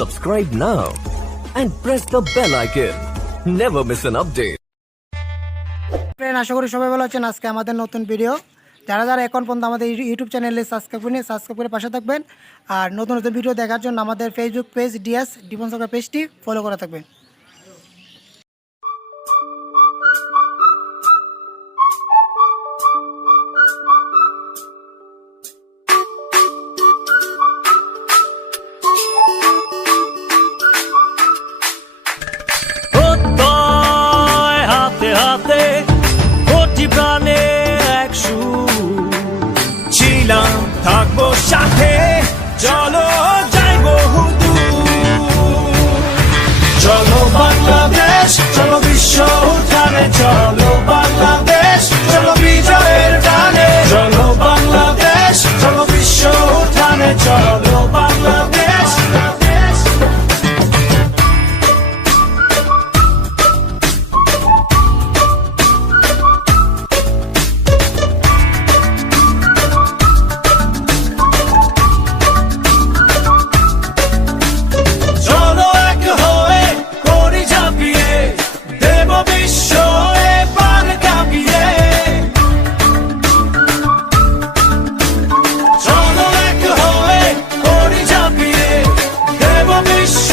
Subscribe now and press the bell icon. Never miss an update. Friend আশা করি সবাই ভালো আছেন আজকে আমাদের নতুন ভিডিও যারা যারা এখন পর্যন্ত আমাদের ইউটিউব চ্যানেলে সাবস্ক্রাইব করে সাবস্ক্রাইব করে পাশে থাকবেন আর নতুন নতুন ভিডিও দেখার জন্য আমাদের Facebook page D S Dipan Sarkar পেজটি ফলো করে থাকবেন Acuérdate wish